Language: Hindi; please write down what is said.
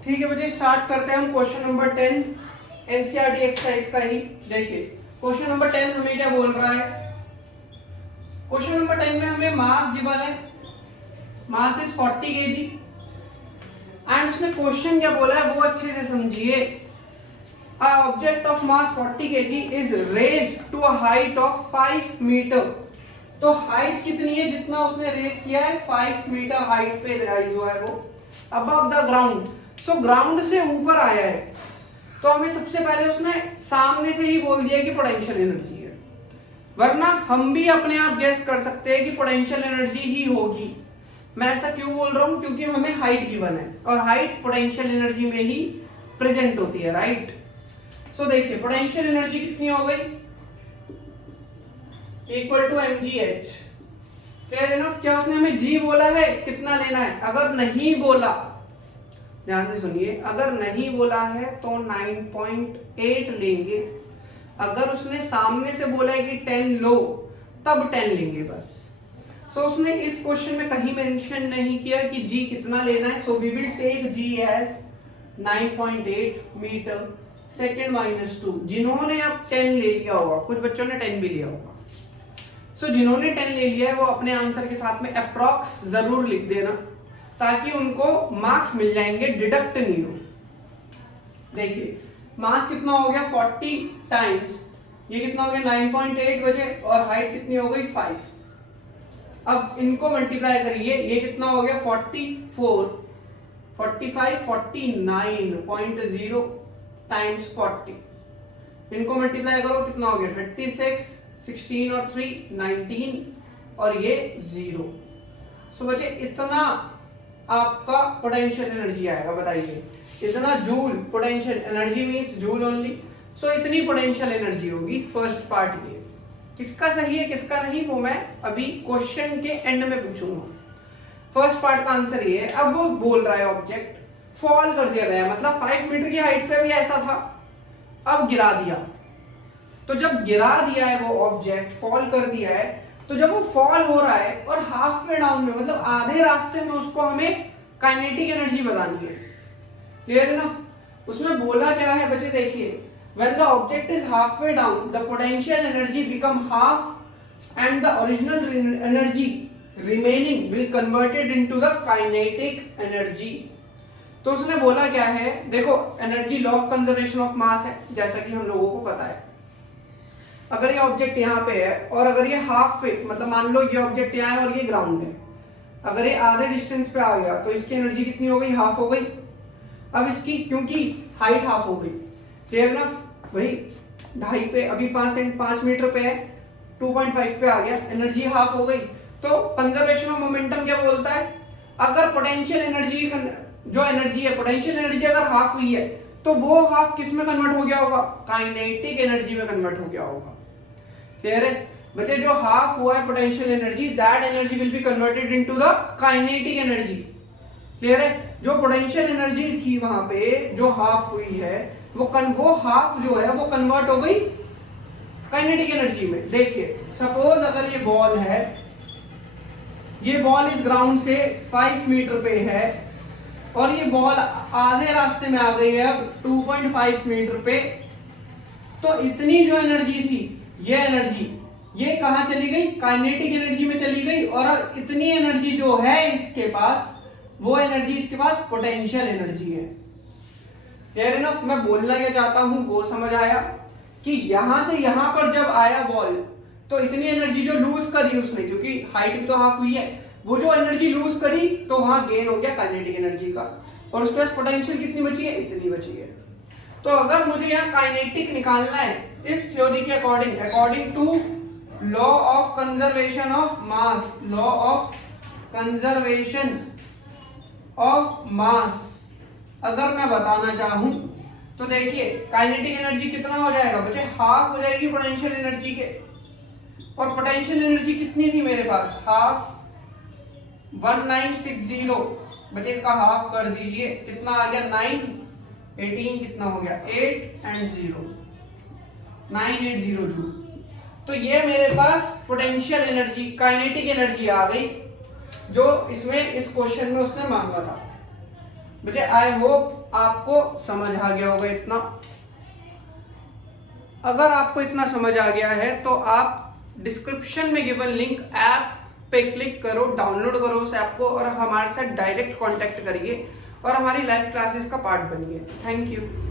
ठीक है बच्चे, स्टार्ट करते हैं हम क्वेश्चन नंबर 10 एनसीईआरटी एक्सरसाइज का ही। देखिए क्वेश्चन नंबर 10 हमें क्या बोल रहा है। क्वेश्चन नंबर 10 में हमें मास गिवन है, मास इज 40 kg एंड उसने क्वेश्चन क्या बोला है वो अच्छे से समझिए। A object of mass 40 kg is raised to a height of 5 metre. तो हाइट कितनी है जितना उसने रेज किया है, 5 मीटर हाइट पे राइज हुआ है वो above the ground. So ground से ऊपर आया है तो हमें सबसे पहले उसने सामने से ही बोल दिया कि पोटेंशियल एनर्जी है, वरना हम भी अपने आप गेस कर सकते हैं कि पोटेंशियल एनर्जी ही होगी। मैं ऐसा क्यों बोल रहा हूं, क्योंकि हमें हाइट गिवन है और हाइट पोटेंशियल एनर्जी में ही प्रेजेंट होती है, राइट। सो देखिए पोटेंशियल एनर्जी कितनी हो गई, equal to mgh। Fair enough. क्या उसने हमें g बोला है कितना लेना है? अगर नहीं बोला, ध्यान से सुनिए, अगर नहीं बोला है तो 9.8 लेंगे। अगर उसने सामने से बोला है कि 10 लो तब 10 लेंगे बस। सो उसने इस क्वेश्चन में कहीं मेंशन नहीं किया कि g कितना लेना है। So we will take g as 9.8 metre second minus 2। जिन्होंने अब 10 ले लिया होगा, कुछ बच्चों ने 10 भी लिया होगा, सो जिन्होंने 10 ले लिया है वो अपने आंसर के साथ में अप्रॉक्स जरूर लिख देना ताकि उनको मार्क्स मिल जाएंगे, डिडक्ट नहीं हो। देखिए मास कितना हो गया 40 टाइम्स, ये कितना हो गया 9.8 बजे, और हाइट कितनी हो गई 5। अब इनको मल्टीप्लाई करिए, ये कितना हो गया 44, 45, 49.0 टाइम्स 40। इनको मल्टीप्लाई करो, कितना हो गया 36, 16 और 3 19 और ये 0। सो बच्चे इतना आपका पोटेंशियल एनर्जी आएगा। बताइए इतना joule, potential energy means joule only. So इतनी पोटेंशियल एनर्जी होगी। फर्स्ट पार्ट ये, किसका सही है किसका नहीं वो मैं अभी क्वेश्चन के एंड में पूछूंगा। फर्स्ट पार्ट का आंसर ये है। अब वो बोल रहा है ऑब्जेक्ट फॉल कर दिया गया, मतलब 5 मीटर की हाइट पे भी ऐसा था, अब गिरा दिया। तो जब गिरा दिया है वो ऑब्जेक्ट, फॉल कर दिया है, तो जब वो फॉल हो रहा है और हाफ वे डाउन में, मतलब आधे रास्ते में, उसको हमें काइनेटिक एनर्जी बतानी है। Clear enough. उसमें बोला क्या है बच्चे, देखिए when the object is half way down the potential energy become half and the original energy remaining will converted into the kinetic energy. तो उसने बोला क्या है, देखो energy law of conservation of मास है, जैसा कि हम लोगों को पता है। अगर ये ऑब्जेक्ट यहाँ पे है और अगर ये हाफ पे, मतलब मान लो ये ऑब्जेक्ट यहाँ है और ये ग्राउंड है, अगर ये आधे डिस्टेंस पे आ गया तो इसकी एनर्जी कितनी हो गई, हाफ हो गई। अब इसकी क्योंकि हाइट हाफ हो गई, क्लियर ना भाई, 2.5 पे, अभी 5 मीटर पे है, 2.5 पे आ गया, एनर्जी हाफ हो गई। तो कंजर्वेशन ऑफ मोमेंटम क्या बोलता है, अगर पोटेंशियल एनर्जी, जो एनर्जी है पोटेंशियल एनर्जी अगर हाफ हुई है तो वो हाफ किस में कन्वर्ट हो गया होगा, काइनेटिक एनर्जी में कन्वर्ट हो गया होगा। क्लियर है बच्चे, जो हाफ हुआ है potential energy, that energy will be converted into the kinetic energy. Clear है, जो पोटेंशियल एनर्जी थी वहां पे जो हाफ हुई है वो हाफ जो है वो कन्वर्ट हो गई काइनेटिक एनर्जी में। देखिए सपोज अगर ये बॉल है, ये बॉल इस ग्राउंड से 5 मीटर पे है और ये बॉल आधे रास्ते में आ गई है अब 2.5 मीटर पे, तो इतनी जो एनर्जी थी, ये एनर्जी ये कहां चली गई, काइनेटिक एनर्जी में चली गई, और इतनी एनर्जी जो है इसके पास, वो एनर्जी इसके पास पोटेंशियल एनर्जी है। Clear enough. मैं बोलना क्या चाहता हूं वो समझ आया कि यहां से यहां पर जब आया बॉल तो इतनी एनर्जी जो लूज करी उसने, क्योंकि हाइट भी तो हाफ हुई है, वो जो एनर्जी लूज करी तो वहां गेन हो गया काइनेटिक एनर्जी का, और उसके पास पोटेंशियल कितनी बची है, इतनी बची है। तो अगर मुझे यहाँ काइनेटिक निकालना है इस थ्योरी के according, according to law of conservation of mass, law of conservation of mass अगर मैं बताना चाहूं तो देखिए काइनेटिक एनर्जी कितना हो जाएगा बच्चे, हाफ हो जाएगी पोटेंशियल एनर्जी के, और पोटेंशियल एनर्जी कितनी थी मेरे पास, हाफ 1960 बच्चे, इसका हाफ कर दीजिए, कितना आ गया 9, 18 कितना हो गया 8 एंड 0, 980 जूल। तो ये मेरे पास पोटेंशियल एनर्जी, काइनेटिक एनर्जी आ गई जो इसमें इस क्वेश्चन में उसने मांगा था। बच्चे आई होप आपको समझ आ गया होगा इतना। अगर आपको इतना समझ आ गया है तो आप डिस्क्रिप्शन में गिवन लिंक ऐप पे क्लिक करो, डाउनलोड करो उस ऐप को और हमारे साथ डायरेक्ट कांटेक्ट करिए और हमारी लाइव क्लासेस का पार्ट बनिए। Thank you.